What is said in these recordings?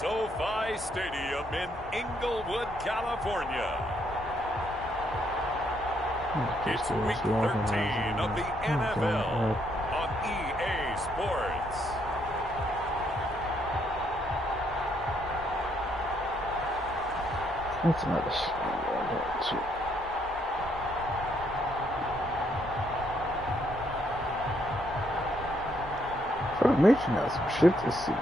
SoFi Stadium in Inglewood, California. It's week 13 of the NFL on EA Sports. That's another shit. Formation has some shit to see.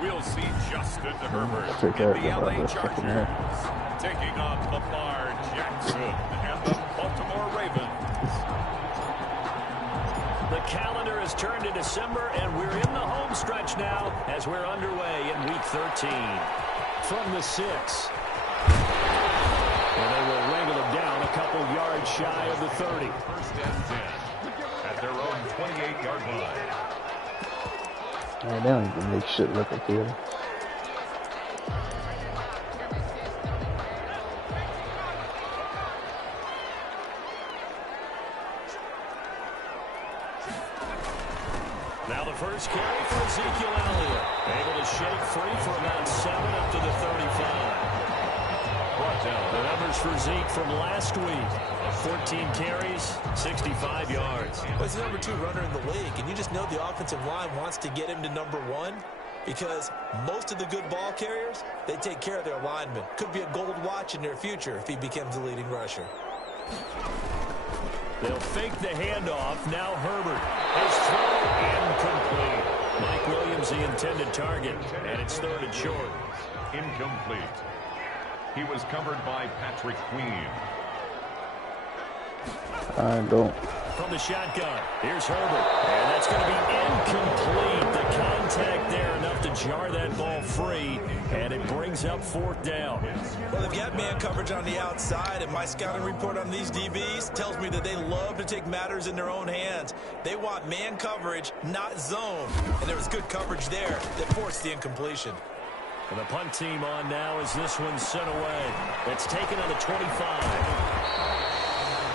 We'll see Justin Herbert in the LA Chargers taking on Lamar Jackson and the Baltimore Ravens. The calendar has turned to December, and we're in the home stretch now as we're underway in Week 13. From the 6. And they will wrangle them down a couple yards shy of the 30. First and 10 at their own 28-yard line. Man, they don't even make shit look like it. Now the first carry for Ezekiel Elliott. Able to shake free for about 7 up to the 35. The numbers for Zeke from last week. 14 carries, 65 yards. Well, he's the number 2 runner in the league, and you just know the offensive line wants to get him to number 1 because most of the good ball carriers, they take care of their linemen. Could be a gold watch in their future if he becomes the leading rusher. They'll fake the handoff. Now Herbert. His throw incomplete. Mike Williams the intended target, and it's 3rd and short. Incomplete. He was covered by Patrick Queen. I don't. From the shotgun, here's Herbert. And that's going to be incomplete. The contact there enough to jar that ball free, and it brings up 4th down. Well, they've got man coverage on the outside, and my scouting report on these DBs tells me that they love to take matters in their own hands. They want man coverage, not zone. And there was good coverage there that forced the incompletion. And the punt team on now as this one's sent away. It's taken on the 25.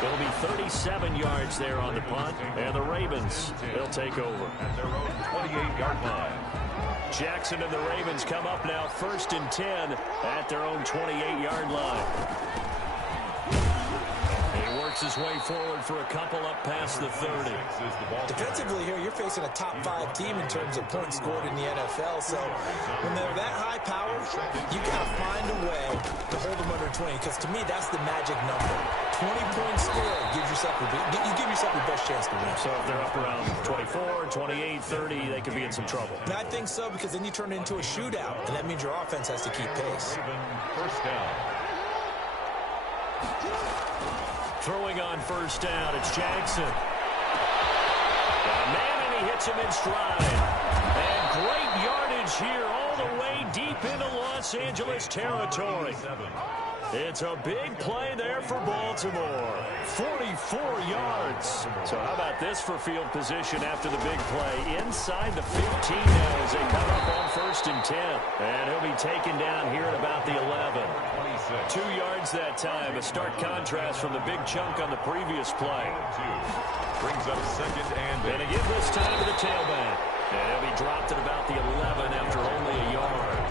It'll be 37 yards there on the punt, and the Ravens, they'll take over. At their own 28-yard line. Jackson and the Ravens come up now 1st and 10 at their own 28-yard line. He works his way forward for a couple up past the 30. Defensively here, you're facing a top 5 team in terms of points scored in the NFL. So when they're that high powered, you got to find a way to hold them under 20. Because to me, that's the magic number. 20 points scored gives yourself you give yourself your best chance to win. So if they're up around 24, 28, 30, they could be in some trouble. And I think so, because then you turn it into a shootout, and that means your offense has to keep pace. First down. Throwing on 1st down, it's Jackson. Got a man, and he hits him in stride. And great yardage here all the way deep into Los Angeles territory. It's a big play there for Baltimore. 44 yards. So how about this for field position after the big play? Inside the 15 now as they come up on 1st and 10. And he'll be taken down here at about the 11. 2 yards that time. A stark contrast from the big chunk on the previous play. Brings up 2nd and 8. And again this time to the tailback. And he'll be dropped at about the 11 after only a yard.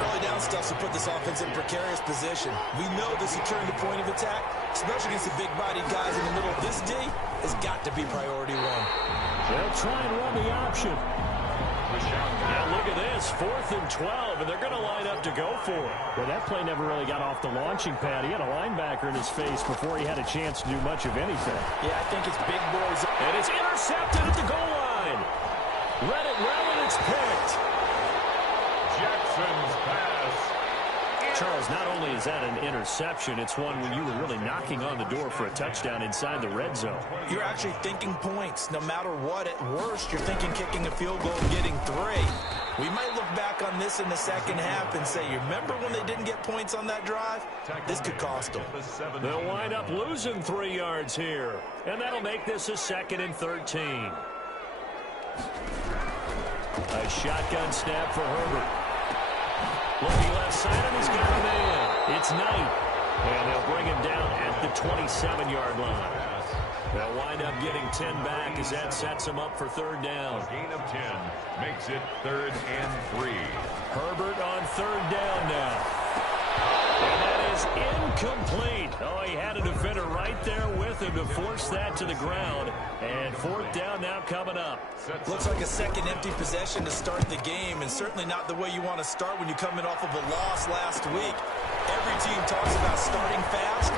Early down stuff to put this offense in precarious position. We know the securing the point of attack, especially against the big-bodied guys in the middle of this D, has got to be priority 1. They'll try and run the option. Now look at this, 4th and 12, and they're going to line up to go for it. Well, that play never really got off the launching pad. He had a linebacker in his face before he had a chance to do much of anything. Yeah, I think it's big boys. And it's intercepted at the goal line. Let it run, and it's picked. Jackson's pass. Charles, not only is that an interception, it's one when you were really knocking on the door for a touchdown inside the red zone. You're actually thinking points. No matter what, at worst, you're thinking kicking a field goal and getting 3. We might look back on this in the second half and say, you remember when they didn't get points on that drive? This could cost them. They'll wind up losing 3 yards here, and that'll make this a 2nd and 13. A shotgun snap for Herbert. Looking left side, and he's got a man. It's Knight. And they'll bring him down at the 27-yard line. They'll wind up getting 10 back as that sets them up for third down. A gain of 10 makes it 3rd and 3. Herbert on third down now. And that is incomplete. Oh, he had a defender right there with him to force that to the ground. And 4th down now coming up. Looks like a second empty possession to start the game, and certainly not the way you want to start when you're coming off of a loss last week. Every team talks about starting fast.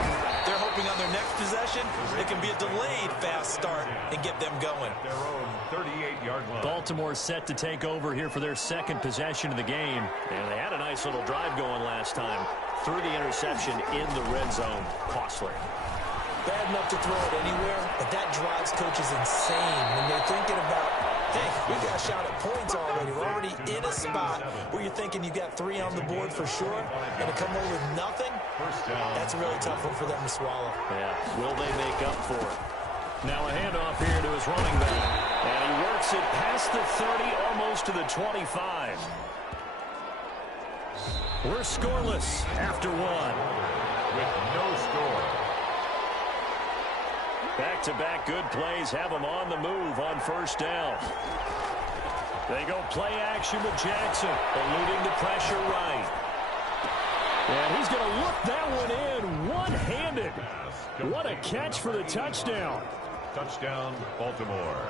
They're hoping on their next possession it can be a delayed fast start and get them going. Their own 38-yard line. Baltimore set to take over here for their second possession of the game. And they had a nice little drive going last time. Through the interception in the red zone. Costly. Bad enough to throw it anywhere, but that drives coaches insane when they're thinking about, hey, we got a shot at points already. We're already in a spot where you're thinking you got 3 on the board for sure, and to come away with nothing, that's a really tough one for them to swallow. Yeah, will they make up for it? Now a handoff here to his running back, and he works it past the 30, almost to the 25. We're scoreless after 1. With no score. Back-to-back good plays have them on the move on first down. They go play action with Jackson, eluding the pressure right. And he's going to look that one in one-handed. What a catch for the touchdown. Touchdown, Baltimore.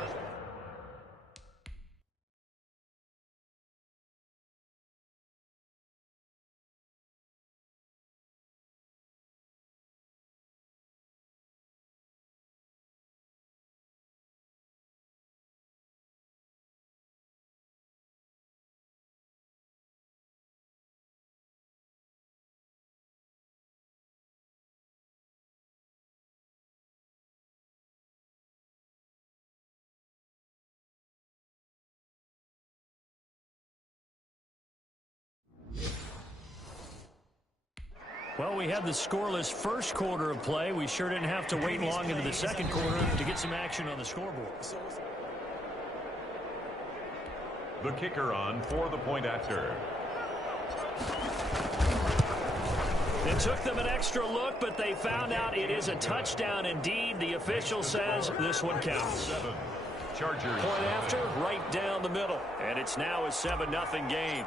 Well, we had the scoreless first quarter of play. We sure didn't have to wait long into the second quarter to get some action on the scoreboard. The kicker on for the point after. It took them an extra look, but they found out it is a touchdown indeed. The official says this one counts. 7. Chargers. Point after, right down the middle. And it's now a 7-0 game.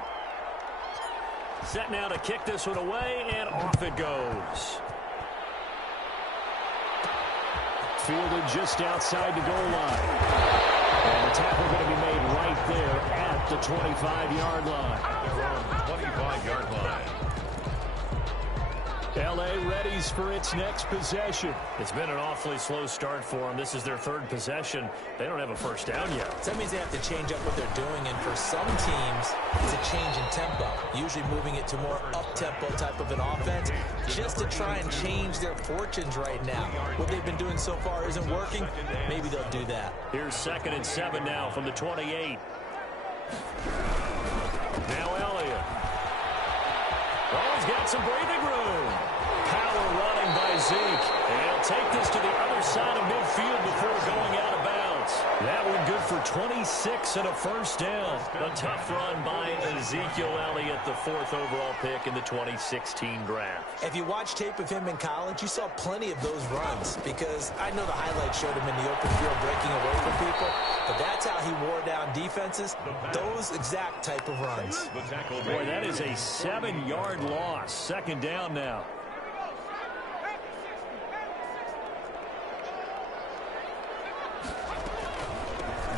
Set now to kick this one away, and off it goes. Fielded just outside the goal line. And the tackle going to be made right there at the 25-yard line. Their own 25-yard line. L.A. readies for its next possession. It's been an awfully slow start for them. This is their third possession. They don't have a first down yet. So that means they have to change up what they're doing, and for some teams, it's a change in tempo, usually moving it to more up-tempo type of an offense, just to try and change their fortunes right now. What they've been doing so far isn't working. Maybe they'll do that. Here's 2nd and 7 now from the 28. Now Elliott. Oh, he's got some breathing room. Power running by Zeke. And he'll take this to the other side of midfield before going out of bounds. That one good for 26 and a first down. A tough run by Ezekiel Elliott, the 4th overall pick in the 2016 draft. If you watch tape of him in college, you saw plenty of those runs, because I know the highlights showed him in the open field breaking away from people, but that's how he wore down defenses, those exact type of runs. Boy, that is a 7-yard loss. 2nd down now.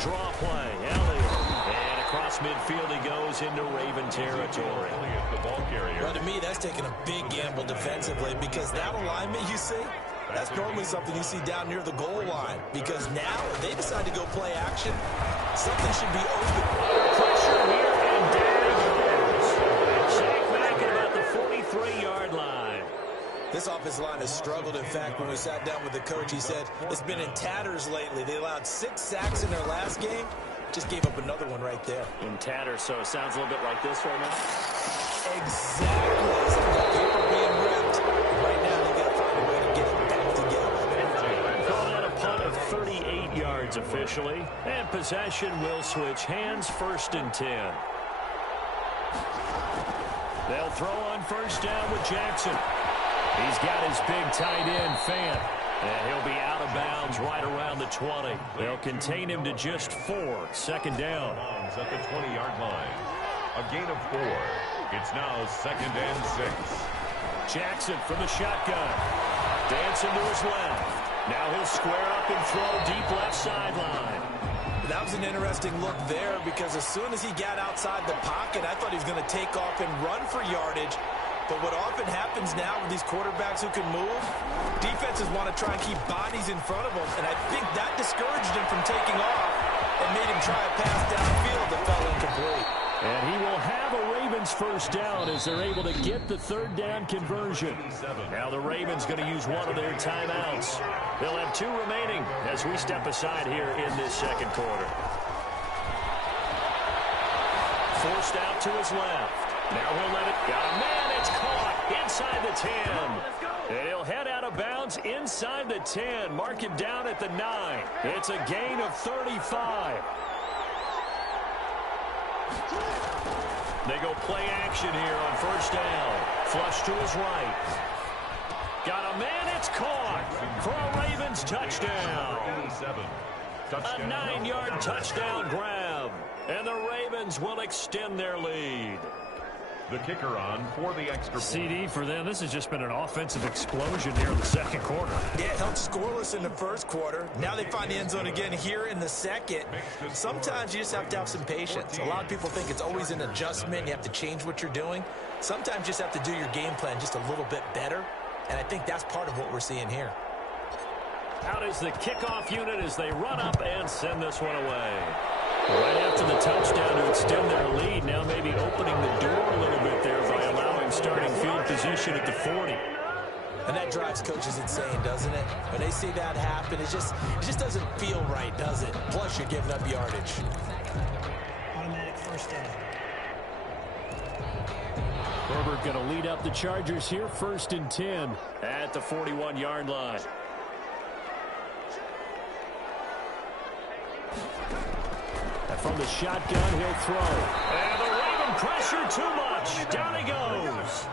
Draw play, Elliott. And across midfield he goes into Raven territory. The ball carrier. Well, to me, that's taking a big gamble defensively, because that alignment you see, that's normally something you see down near the goal line, because now if they decide to go play action, something should be open. Pressure here, and there he goes. Sack back at about the 43-yard line. This offensive line has struggled. In fact, when we sat down with the coach, he said it's been in tatters lately. They allowed 6 sacks in their last game. Just gave up another one right there. In tatters, so it sounds a little bit like this right now. Exactly. It's like the paper being ripped. Right now, they got to find a way to get it back together. Call that a punt of 38 yards officially. And possession will switch hands, 1st and 10. They'll throw on first down with Jackson. He's got his big tight end, Fant. And he'll be out of bounds right around the 20. They'll contain him to just 4. Second down. At the 20-yard line. A gain of 4. It's now 2nd and 6. Jackson from the shotgun. Dancing to his left. Now he'll square up and throw deep left sideline. That was an interesting look there because as soon as he got outside the pocket, I thought he was going to take off and run for yardage. But what often happens now with these quarterbacks who can move, defenses want to try and keep bodies in front of them. And I think that discouraged him from taking off and made him try a pass downfield that fell incomplete. And he will have a Ravens first down as they're able to get the 3rd down conversion. Now the Ravens going to use one of their timeouts. They'll have 2 remaining as we step aside here in this second quarter. Forced out to his left. Now he'll let it. Got a man. It's caught inside the 10. And he'll head out of bounds inside the 10. Mark him down at the 9. It's a gain of 35. They go play action here on first down. Flush to his right. Got a man. It's caught for a Ravens touchdown. A 9-yard touchdown grab. And the Ravens will extend their lead. The kicker on for the extra point. CD for them. This has just been an offensive explosion here in the second quarter. Yeah, it held scoreless in the first quarter. Now they find the end zone again here in the second. Sometimes you just have to have some patience. A lot of people think it's always an adjustment. You have to change what you're doing. Sometimes you just have to do your game plan just a little bit better. And I think that's part of what we're seeing here. Out is the kickoff unit as they run up and send this one away. Right after the touchdown to extend their lead, now maybe opening the door a little bit there by allowing starting field position at the 40. And that drives coaches insane, doesn't it? When they see that happen, it just doesn't feel right, does it? Plus, you're giving up yardage. Automatic first down. Herbert going to lead up the Chargers here, 1st and 10 at the 41-yard line. From the shotgun, he'll throw. And the Raven pressure too much. Down he goes.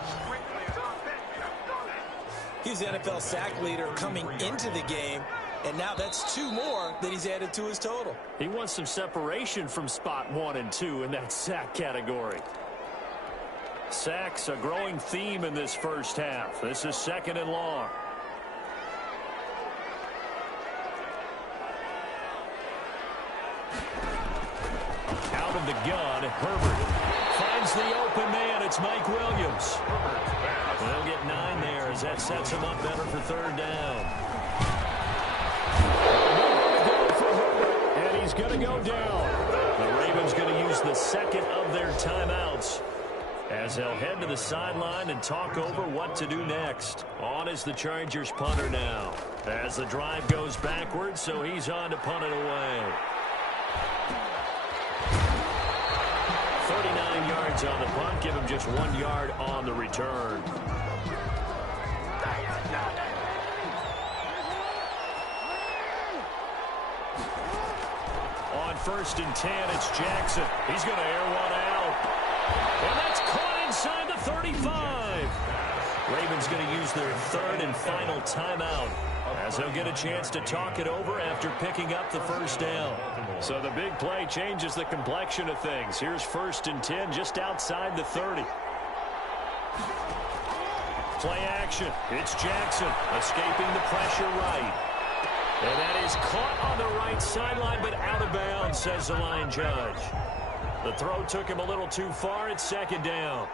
He's the NFL sack leader coming into the game, and now that's 2 more that he's added to his total. He wants some separation from spot 1 and 2 in that sack category. Sacks a growing theme in this first half. This is 2nd and long. Out of the gun, Herbert finds the open man. It's Mike Williams. They'll get 9 there as that sets him up better for 3rd down. And he's going to go down. The Ravens going to use the 2nd of their timeouts as they'll head to the sideline and talk over what to do next. On is the Chargers punter now as the drive goes backwards, so he's on to punt it away. 39 yards on the punt, give him just 1 yard on the return. On 1st and 10, it's Jackson. He's going to air one out. And that's caught inside the 35. Ravens going to use their 3rd and final timeout as they'll get a chance to talk it over after picking up the first down. So the big play changes the complexion of things. Here's 1st and 10 just outside the 30. Play action. It's Jackson escaping the pressure right. And that is caught on the right sideline, but out of bounds, says the line judge. The throw took him a little too far. It's 2nd down.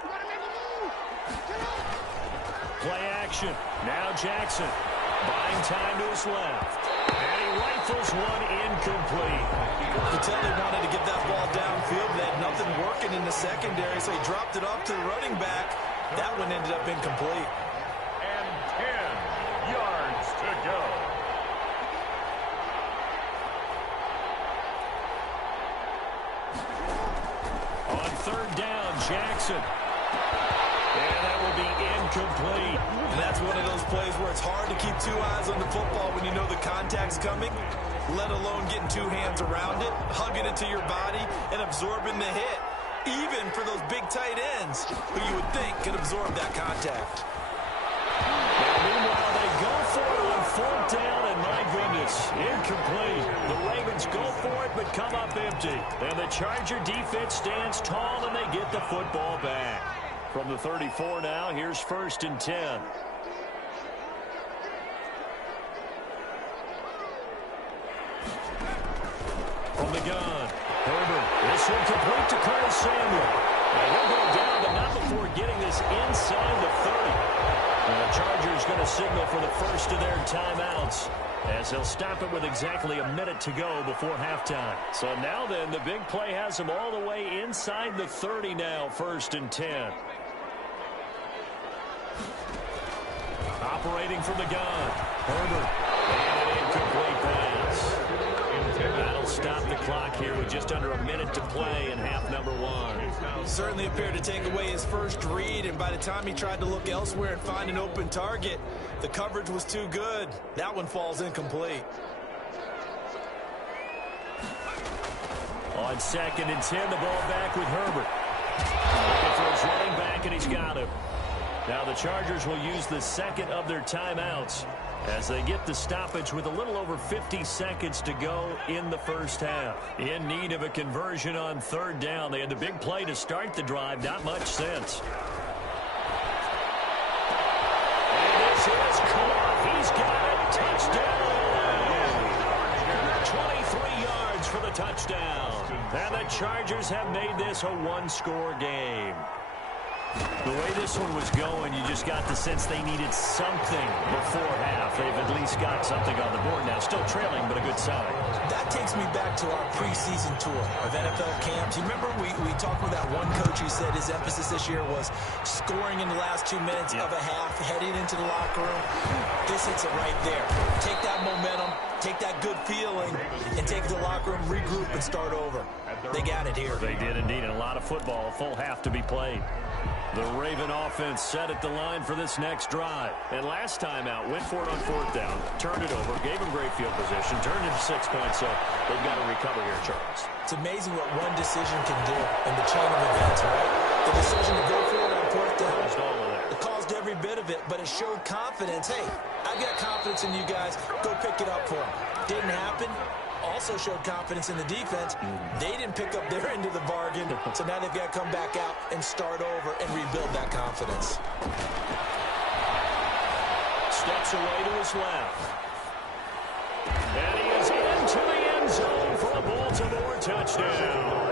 Play action. Now Jackson buying time to his left. And he rifles one incomplete. You could tell they wanted to get that ball downfield. They had nothing working in the secondary, so he dropped it off to the running back. That one ended up incomplete. And 10 yards to go. On 3rd down, Jackson. And that will be incomplete. And that's one of those plays where it's hard to keep 2 eyes on the football when you know the contact's coming, let alone getting 2 hands around it, hugging it to your body, and absorbing the hit. Even for those big tight ends who you would think could absorb that contact. And meanwhile, they go for it on 4th down, and my goodness, incomplete. The Ravens go for it, but come up empty. And the Charger defense stands tall, and they get the football back. From the 34 now, here's 1st and 10. From the gun, Herbert. This one complete to Curtis Samuel. Now he'll go down, but not before getting this inside the 30. And the Chargers going to signal for the first of their timeouts, as they'll stop it with exactly a minute to go before halftime. So now then, the big play has them all the way inside the 30 now, 1st and 10. Operating from the gun, Herbert. And an incomplete pass. That'll stop the clock here with just under a minute to play in half number 1. Certainly appeared to take away his first read, and by the time he tried to look elsewhere and find an open target, the coverage was too good. That one falls incomplete. On 2nd and 10, the ball back with Herbert. Looking for his running back, and he's got him. Now the Chargers will use the second of their timeouts as they get the stoppage with a little over 50 seconds to go in the first half. In need of a conversion on 3rd down. They had the big play to start the drive. Not much sense. And this is Clark. He's got it. Touchdown. 23 yards for the touchdown. And the Chargers have made this a one-score game. The way this one was going, you just got the sense they needed something before half. They've at least got something on the board now. Still trailing, but a good sign. That takes me back to our preseason tour of NFL camps. You remember we talked with that one coach who said his emphasis this year was scoring in the last 2 minutes of a half, heading into the locker room. This hits it right there. Take that momentum, take that good feeling, and take it to the locker room, regroup, and start over. They got it here. They did indeed, and a lot of football, a full half to be played. The Raven offense set at the line for this next drive. And last time out, went for it on 4th down, turned it over, gave them great field position, turned it to 6 points, so they've got to recover here, Charles. It's amazing what one decision can do in the chain of events, right? The decision to go for it on 4th down, it caused every bit of it, but it showed confidence. Hey, I've got confidence in you guys. Go pick it up for them. Didn't happen. Also showed confidence in the defense. They didn't pick up their end of the bargain, so now they've got to come back out and start over and rebuild that confidence. Steps away to his left. And he is into the end zone for a Baltimore touchdown.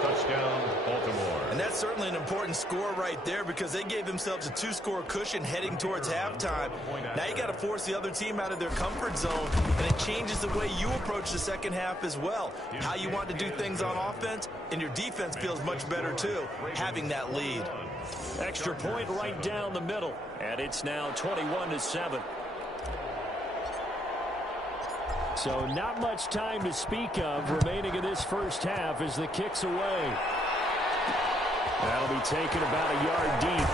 Touchdown, Baltimore. And that's certainly an important score right there because they gave themselves a 2-score cushion heading towards halftime. Now you got to force the other team out of their comfort zone, and it changes the way you approach the second half as well. How you want to do things on offense, and your defense feels much better too, having that lead. Extra point right down the middle, and it's now 21-7. So not much time to speak of remaining in this first half as the kick's away. That'll be taken about a yard deep.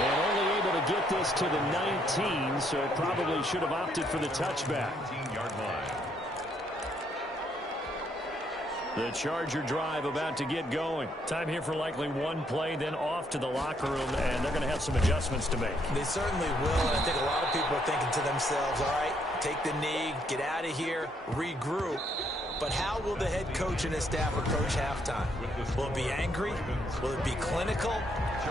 And only able to get this to the 19, so it probably should have opted for the touchback. 19-yard line. The Charger drive about to get going. Time here for likely one play, then off to the locker room, and they're going to have some adjustments to make. They certainly will, and I think a lot of people are thinking to themselves, all right, take the knee, get out of here, regroup. But how will the head coach and his staff approach halftime? Will it be angry? Will it be clinical?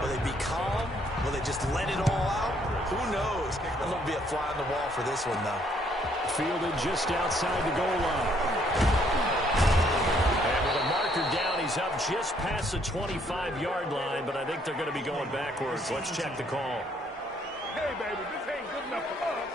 Will they be calm? Will they just let it all out? Who knows? It'll be a fly on the wall for this one, though. Fielded just outside the goal line. Down, he's up just past the 25-yard line, but I think they're going to be going backwards. Let's check the call. Hey, baby, this ain't good enough for us.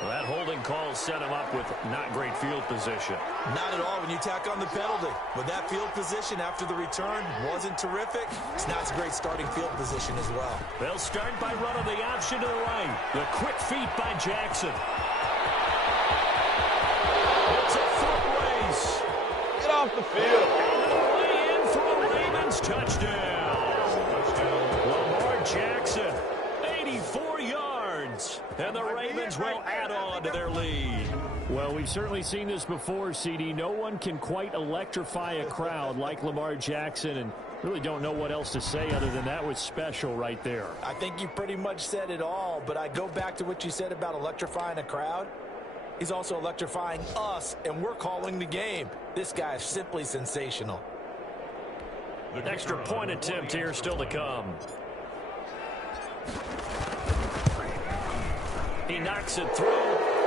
Well, that holding call set him up with not great field position. Not at all when you tack on the penalty. But that field position after the return wasn't terrific. It's not a great starting field position as well. They'll start by running the option to the right. The quick feet by Jackson. It's a foot race. Get off the field. Way in for a Ravens touchdown. Lamar Jackson, 84 yards. And the Ravens will add on to their lead. Well, we've certainly seen this before, CD. No one can quite electrify a crowd like Lamar Jackson. And Really don't know what else to say other than that was special right there. I think you pretty much said it all, but I go back to what you said about electrifying a crowd. He's also electrifying us, and we're calling the game. This guy is simply sensational. Extra point attempt here still to come. He knocks it through.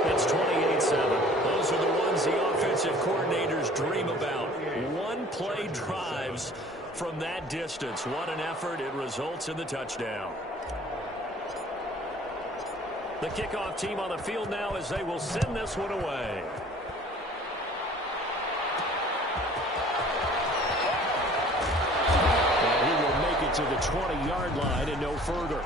It's 28-7. Those are the ones the offensive coordinators dream about. One-play drives from that distance. What an effort. It results in the touchdown. The kickoff team on the field now as they will send this one away. And he will make it to the 20-yard line and no further.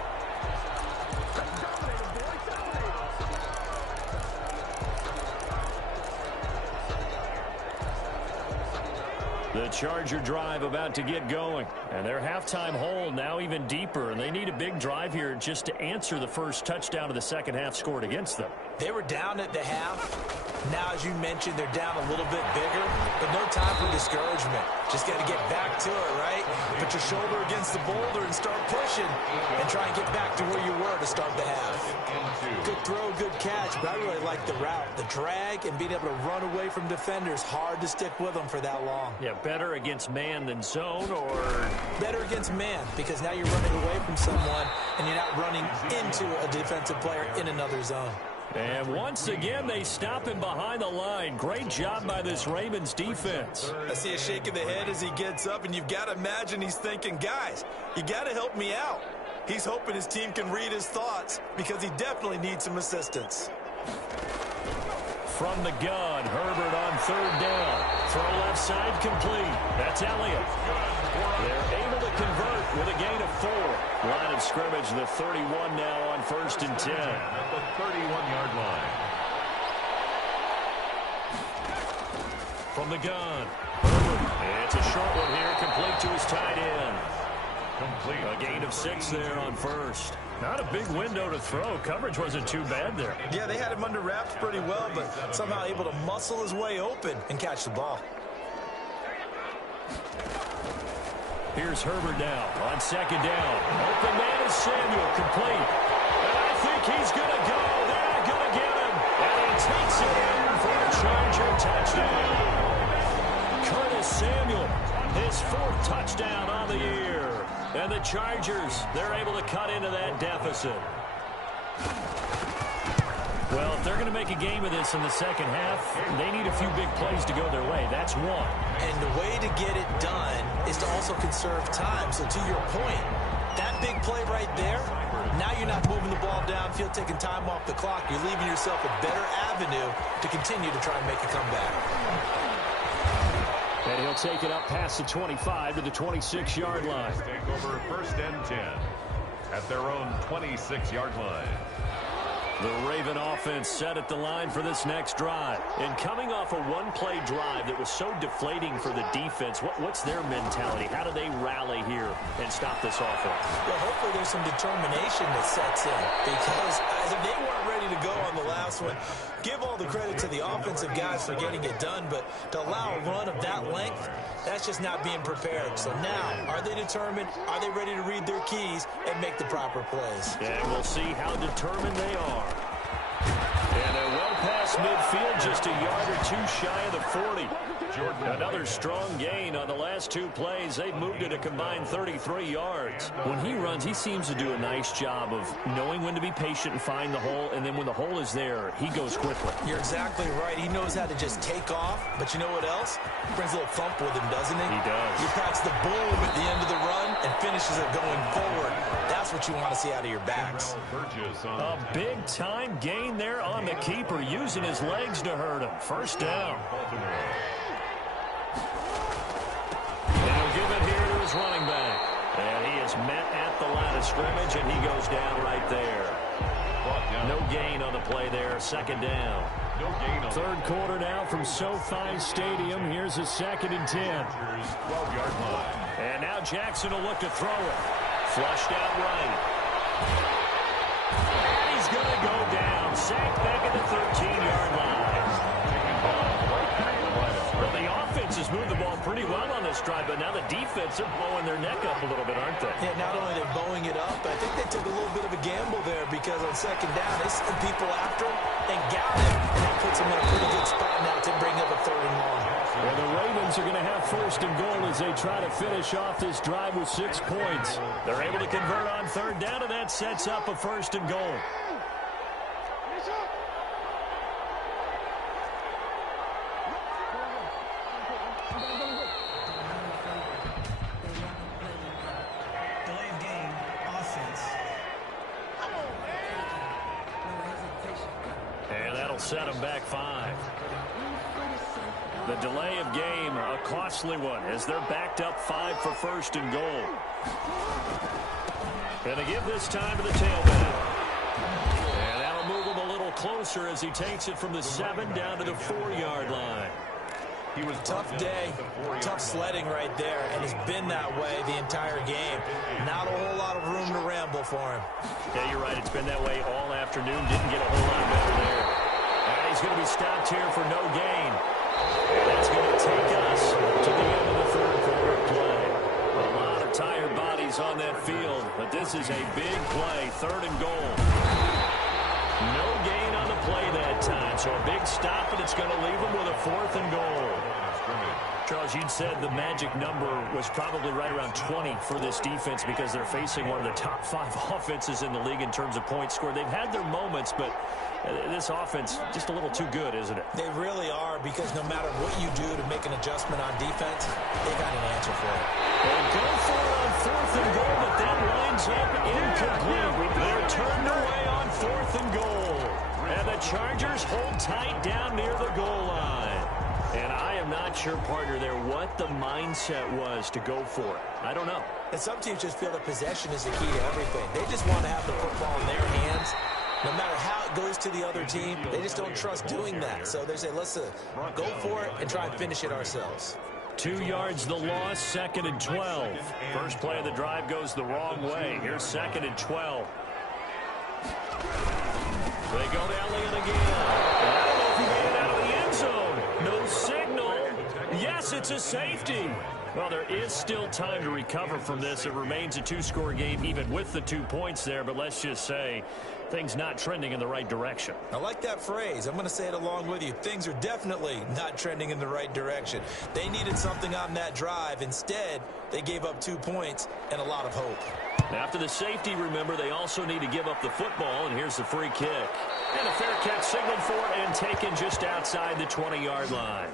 The Charger drive about to get going. And their halftime hole now even deeper. And they need a big drive here just to answer the first touchdown of the second half scored against them. They were down at the half. Now, as you mentioned, they're down a little bit bigger, but no time for discouragement. Just got to get back to it, right? Put your shoulder against the boulder and start pushing and try and get back to where you were to start the half. Good throw, good catch, but I really like the route. The drag and being able to run away from defenders, hard to stick with them for that long. Yeah, better against man than zone, or? Better against man, because now you're running away from someone and you're not running into a defensive player in another zone. And once again, they stop him behind the line. Great job by this Ravens defense. I see a shake of the head as he gets up, and you've got to imagine he's thinking, guys, you got to help me out. He's hoping his team can read his thoughts because he definitely needs some assistance. From the gun, Herbert on third down. Throw left side complete. That's Elliott. They're able to convert with a gain of 4. Line of scrimmage, the 31 now on 1st and 10. At the 31-yard line. From the gun, Herbert. It's a short one here, complete to his tight end. Complete. A gain of 6 there on 1st. Not a big window to throw. Coverage wasn't too bad there. Yeah, they had him under wraps pretty well, but somehow able to muscle his way open and catch the ball. Here's Herbert now on 2nd down. Open man is Samuel, complete. And I think he's going to go. They're going to get him. And he takes it in for a Charger touchdown. Curtis Samuel, his 4th touchdown on the year. And the Chargers, they're able to cut into that deficit. Well, if they're going to make a game of this in the second half, they need a few big plays to go their way. That's one. And the way to get it done is to also conserve time. So to your point, that big play right there, now you're not moving the ball downfield, taking time off the clock. You're leaving yourself a better avenue to continue to try and make a comeback. And he'll take it up past the 25 to the 26-yard line. Take over 1st and 10 at their own 26-yard line. The Raven offense set at the line for this next drive. And coming off a one-play drive that was so deflating for the defense, what's their mentality? How do they rally here and stop this offense? Well, hopefully there's some determination that sets in, because they weren't ready to go on the last one. Give all the credit to the offensive guys for getting it done, but to allow a run of that length, that's just not being prepared. So now, are they determined? Are they ready to read their keys and make the proper plays? And we'll see how determined they are. And they're well past midfield, just a yard or 2 shy of the 40. Another strong gain on the last 2 plays. They've moved it a combined 33 yards. When he runs, he seems to do a nice job of knowing when to be patient and find the hole, and then when the hole is there, he goes quickly. You're exactly right. He knows how to just take off, but you know what else? Brings a little thump with him, doesn't he? He does. He packs the boom at the end of the run and finishes it going forward. That's what you want to see out of your backs. A big-time gain there on the keeper, using his legs to hurt him. 1st down. And he'll give it here to his running back. And he is met at the line of scrimmage, and he goes down right there. No gain on the play there. 2nd down. 3rd quarter now from SoFi Stadium. Here's a 2nd and 10. 12-yard line. And now Jackson will look to throw it. Flushed out right. And he's going to go down. Sacked back at the 13-yard line. Well, the offense offense has moved the ball pretty well on this drive, but now the defense are blowing their neck up a little bit, aren't they? Yeah, not only are they bowing it up, but I think they took a little bit of a gamble there because on second down, they sent people after him and got him, and that puts them in a pretty good spot now to bring up a 3rd and long. Well, the Ravens are going to have 1st and goal as they try to finish off this drive with 6 points. They're able to convert on 3rd down, and that sets up a 1st and goal. Delay of game, offense. And that'll set them back 5. The delay of game, a costly one, as they're backed up 5 for 1st and goal. Going to give this time to the tailback. And that'll move him a little closer as he takes it from the 7 down to the 4-yard line. He was tough day, tough sledding right there, and it's been that way the entire game. Not a whole lot of room to ramble for him. Yeah, you're right. It's been that way all afternoon. Didn't get a whole lot better there. And he's going to be stopped here for no gain. And that's going to take us to the end of the 3rd quarter play. A lot of tired bodies on that field, but this is a big play, 3rd and goal. No gain on the play that time, so a big stop, and it's going to leave them with a 4th and goal. Charles, you'd said the magic number was probably right around 20 for this defense because they're facing one of the top 5 offenses in the league in terms of points scored. They've had their moments, but this offense just a little too good, isn't it? They really are, because no matter what you do to make an adjustment on defense, they got an answer for it. They go for it on 4th and goal, but that lines up incomplete. They're turned away on 4th and goal. And the Chargers hold tight down near the goal line. And I am not sure, partner, there what the mindset was to go for it. I don't know. And some teams just feel that possession is the key to everything. They just want to have the football in their hands. No matter how it goes to the other team, they just don't trust doing that. So they say, let's go for it and try and finish it ourselves. 2 yards the loss, 2nd and 12. First play of the drive goes the wrong way. Here's 2nd and 12. They go to Elliott again. I don't know if he made it out of the end zone. No signal. Yes, it's a safety. Well, there is still time to recover from this. It remains a 2-score game even with the 2 points there, but let's just say things not trending in the right direction. I like that phrase. I'm going to say it along with you. Things are definitely not trending in the right direction. They needed something on that drive. Instead, they gave up 2 points and a lot of hope. After the safety, remember, they also need to give up the football, and here's the free kick. And a fair catch signaled for and taken just outside the 20-yard line.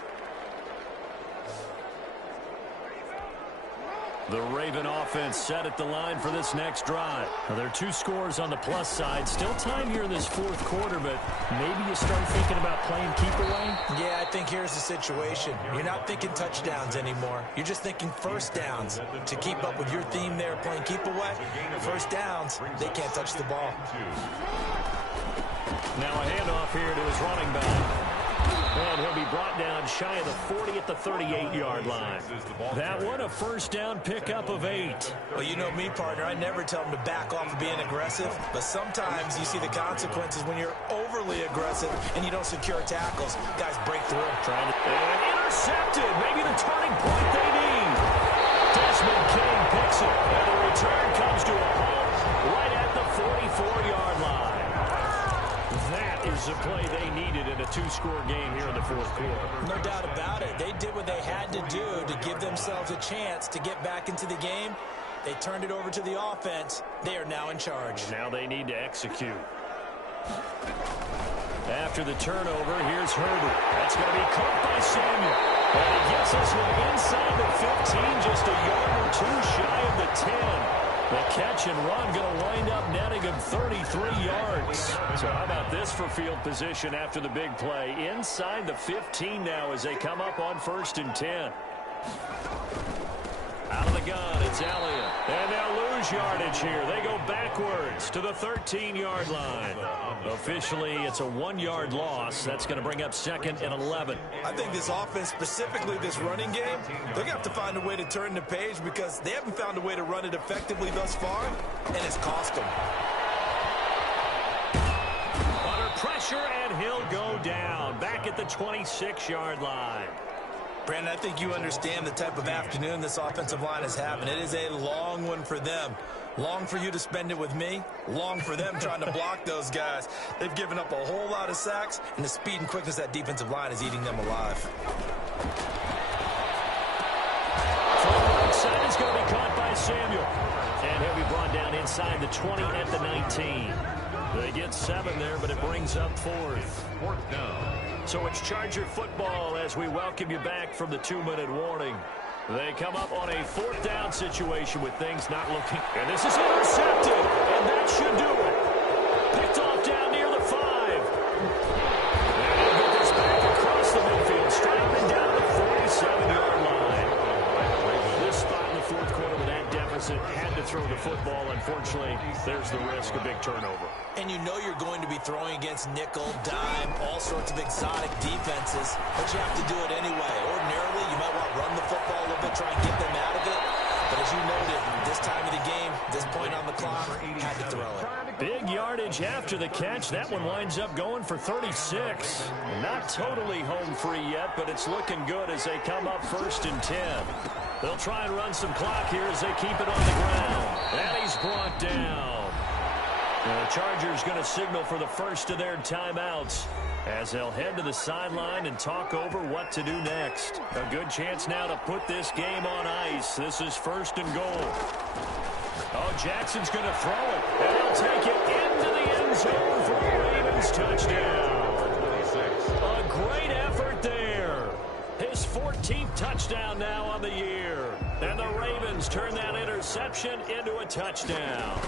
The Raven offense set at the line for this next drive. Now, there are 2 scores on the plus side. Still time here in this 4th quarter, but maybe you start thinking about playing keep away? Yeah, I think here's the situation. You're not thinking touchdowns anymore. You're just thinking 1st downs. To keep up with your theme there, playing keep away, 1st downs, they can't touch the ball. Now a handoff here to his running back. And he'll be brought down shy of the 40 at the 38-yard line. That one, a 1st down pickup of 8. Well, you know me, partner. I never tell them to back off of being aggressive. But sometimes you see the consequences when you're overly aggressive and you don't secure tackles. Guys break through. Trying to... And intercepted. Maybe the turning point they need. Desmond King picks it. And the return comes to a halt right at the 44-yard line. That is the play they needed in a 2-score game here in the 4th quarter. No doubt about it. They did what they had to do to give themselves a chance to get back into the game. They turned it over to the offense. They are now in charge. Now they need to execute. After the turnover, here's Herbert. That's going to be caught by Samuel. And he gets us one inside the 15, just a yard or 2 shy of the 10. The catch and run going to wind up netting him 33 yards. So how about this for field position after the big play? Inside the 15 now as they come up on 1st and 10. Out of the gun, it's Elliott. And they'll lose yardage here. They go backwards to the 13-yard line. Officially, it's a 1-yard loss. That's going to bring up 2nd and 11. I think this offense, specifically this running game, they're going to have to find a way to turn the page because they haven't found a way to run it effectively thus far, and it's cost them. Under pressure, and he'll go down. Back at the 26-yard line. Brandon, I think you understand the type of afternoon this offensive line is having. It is a long one for them. Long for you to spend it with me. Long for them trying to block those guys. They've given up a whole lot of sacks, and the speed and quickness of that defensive line is eating them alive. From the right side is going to be caught by Samuel. And he'll be brought down inside the 20 at the 19. They get 7 there, but it brings up 4th. 4th down. So it's Charger football as we welcome you back from the 2-minute warning. They come up on a 4th down situation with things not looking. And this is intercepted, and that should do it. Picked off down near the 5. And he'll get this back across the midfield, straight down the 47-yard line. This spot in the 4th quarter with that deficit had to throw the football. Unfortunately, there's the risk of big turnover. And you know you're going to be throwing against nickel, dime, all sorts of exotic defenses, but you have to do it anyway. Ordinarily, you might want to run the football a little bit, try and get them out of it. But as you noted, this time of the game, this point on the clock, had to throw it. Big yardage after the catch. That one winds up going for 36. Not totally home free yet, but it's looking good as they come up 1st and 10. They'll try and run some clock here as they keep it on the ground. And he's brought down. The Chargers going to signal for the first of their timeouts as they'll head to the sideline and talk over what to do next. A good chance now to put this game on ice. This is 1st and goal. Oh, Jackson's going to throw it, and he'll take it into the end zone for a Ravens touchdown. A great effort there. His 14th touchdown now on the year. And the Ravens turn that interception into a touchdown.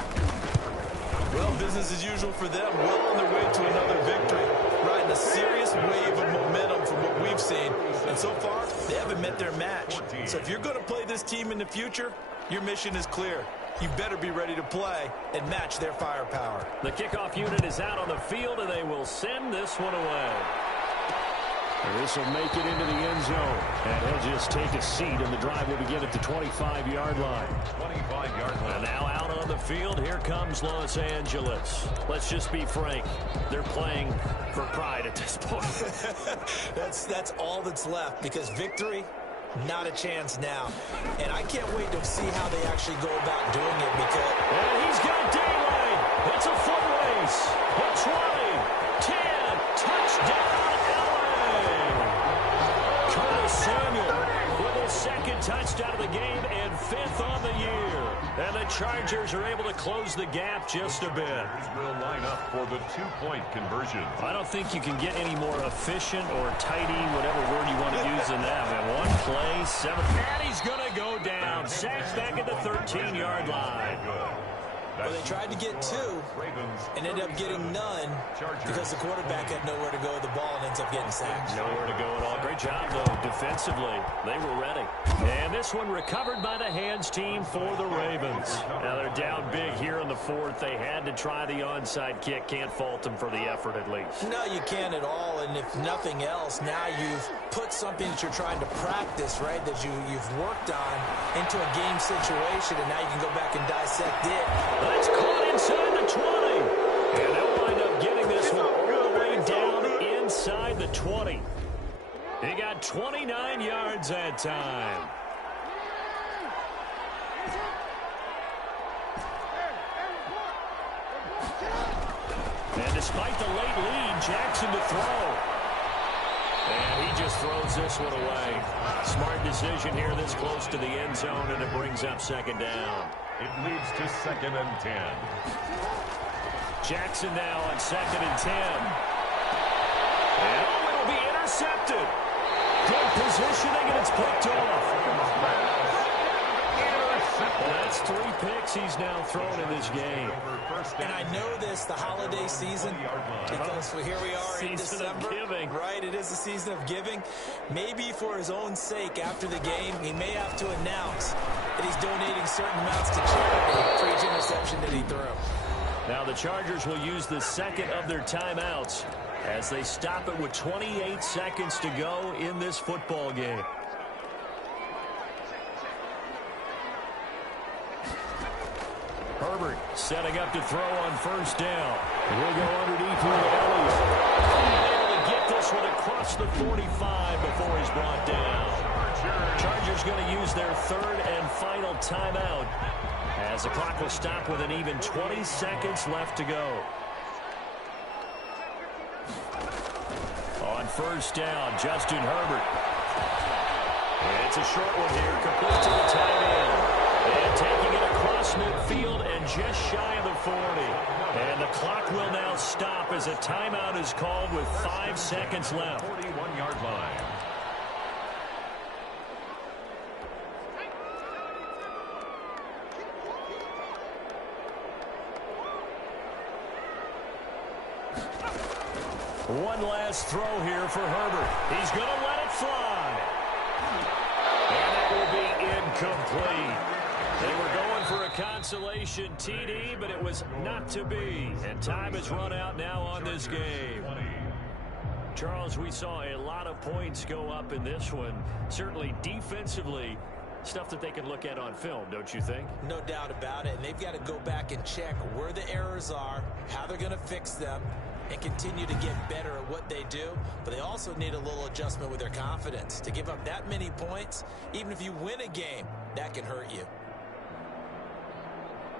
Well, business as usual for them. Well on their way to another victory. Riding a serious wave of momentum from what we've seen. And so far, they haven't met their match. So if you're going to play this team in the future, your mission is clear. You better be ready to play and match their firepower. The kickoff unit is out on the field, and they will send this one away. This will make it into the end zone. And he'll just take a seat, and the drive will begin at the 25-yard line. 25-yard line. And now out on the field, here comes Los Angeles. Let's just be frank. They're playing for pride at this point. That's all that's left, because victory, not a chance now. And I can't wait to see how they actually go about doing it, because... And he's got daylight. It's a foot race. The 20, 10, touchdown. Samuel with his 2nd touchdown of the game and 5th on the year. And the Chargers are able to close the gap just a bit. Will line up for the 2-point conversion. I don't think you can get any more efficient or tidy, whatever word you want to use in that. And 1 play, 7. And he's going to go down. Sacked back at the 13-yard line. Well, they tried to get 2 and ended up getting none because the quarterback had nowhere to go with the ball and ends up getting sacked. Nowhere to go at all. Great job, though, defensively. They were ready. And this one recovered by the hands team for the Ravens. Now they're down big here in the 4th. They had to try the onside kick. Can't fault them for the effort, at least. No, you can't at all. And if nothing else, now you've put something that you're trying to practice, right, that you've worked on into a game situation, and now you can go back and dissect it. That's caught inside the 20. And they'll wind up getting this one all the way down inside the 20. He got 29 yards that time. And despite the late lead, Jackson to throw. And he just throws this one away. Smart decision here this close to the end zone, and it brings up 2nd down. It leads to 2nd and 10. Jackson now on 2nd and 10. And it'll be intercepted. Good positioning, and it's picked off. That's 3 picks he's now thrown in this game. And I know this, the holiday season, because here we are in December. Season of giving. Right, it is the season of giving. Maybe for his own sake, after the game, he may have to announce that he's donating certain amounts to charity for each interception that he threw. Now the Chargers will use the 2nd of their timeouts as they stop it with 28 seconds to go in this football game. Herbert setting up to throw on 1st down. He'll go underneath here to Elliott. Able to get this one across the 45 before he's brought down. Chargers going to use their third and final timeout as the clock will stop with an even 20 seconds left to go. On first down, Justin Herbert. It's a short one here, complete to the tight end. And taking it across midfield and just shy of the 40. And the clock will now stop as a timeout is called with 5 seconds left. 41-yard line. One last throw here for Herbert. He's going to let it fly. And it will be incomplete. They were going for a consolation TD, but it was not to be. And time has run out now on this game. Charles, we saw a lot of points go up in this one. Certainly defensively, stuff that they can look at on film, don't you think? No doubt about it. And they've got to go back and check where the errors are, how they're going to fix them, and continue to get better at what they do. But they also need a little adjustment with their confidence. To give up that many points, even if you win a game, that can hurt you.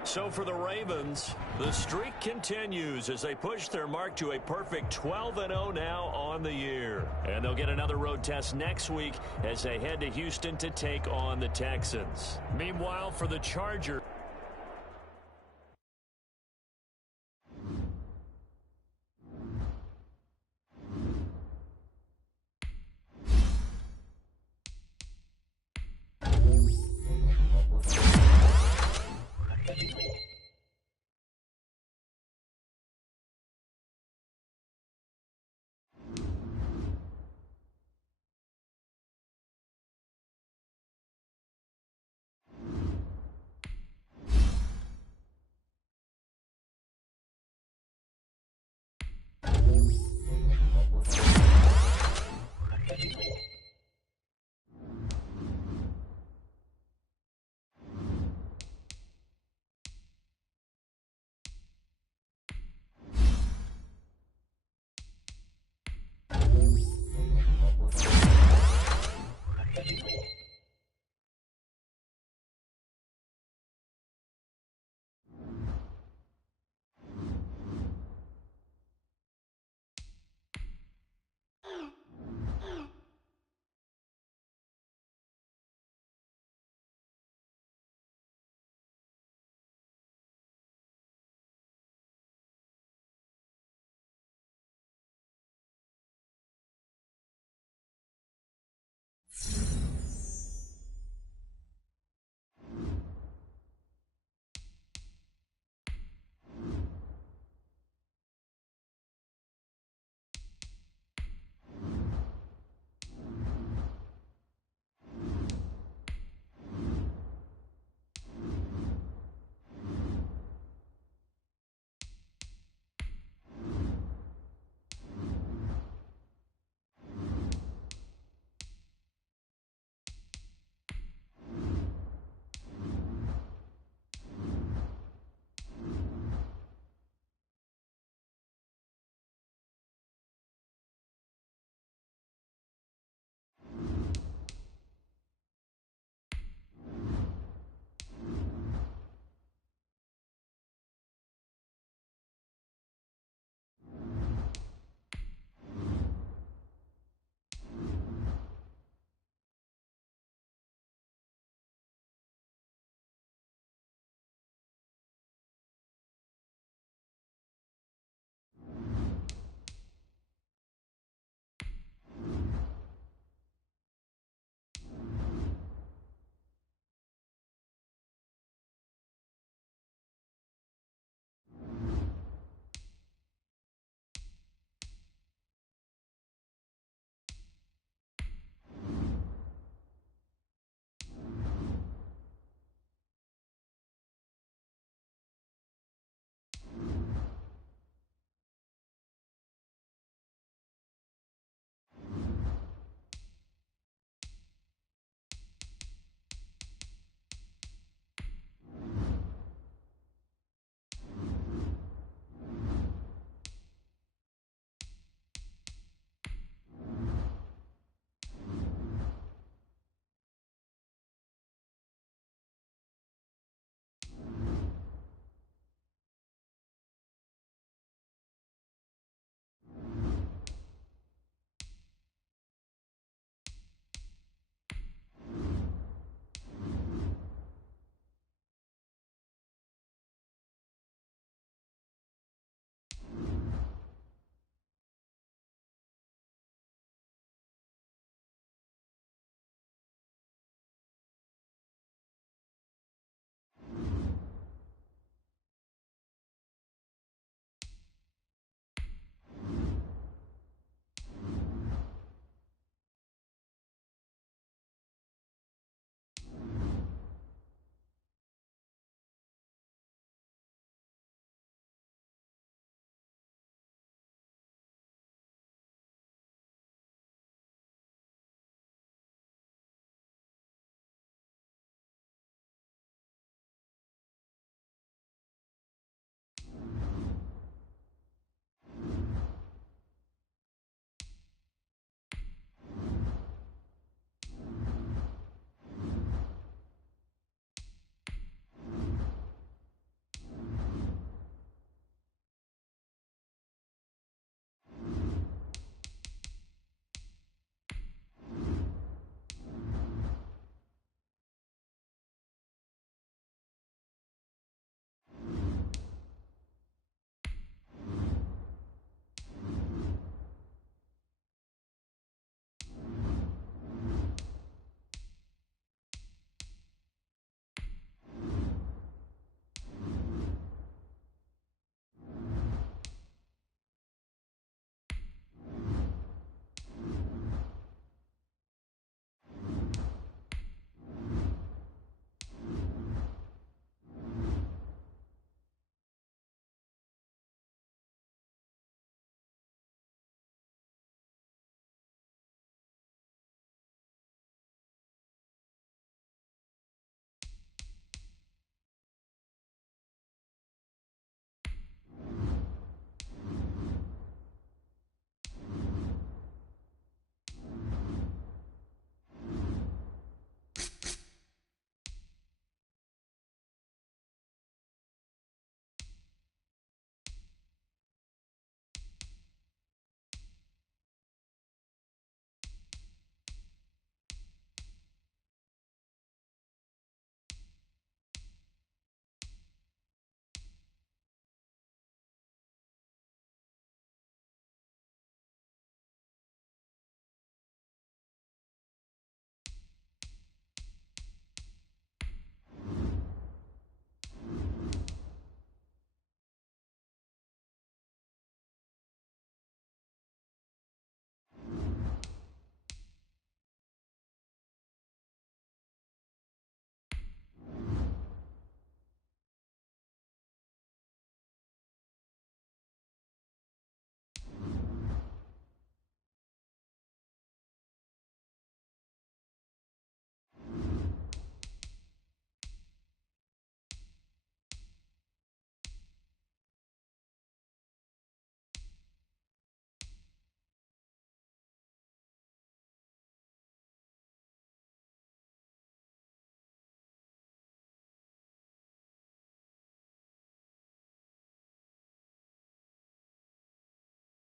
So for the Ravens, the streak continues as they push their mark to a perfect 12-0 now on the year. And they'll get another road test next week as they head to Houston to take on the Texans. Meanwhile, for the Chargers,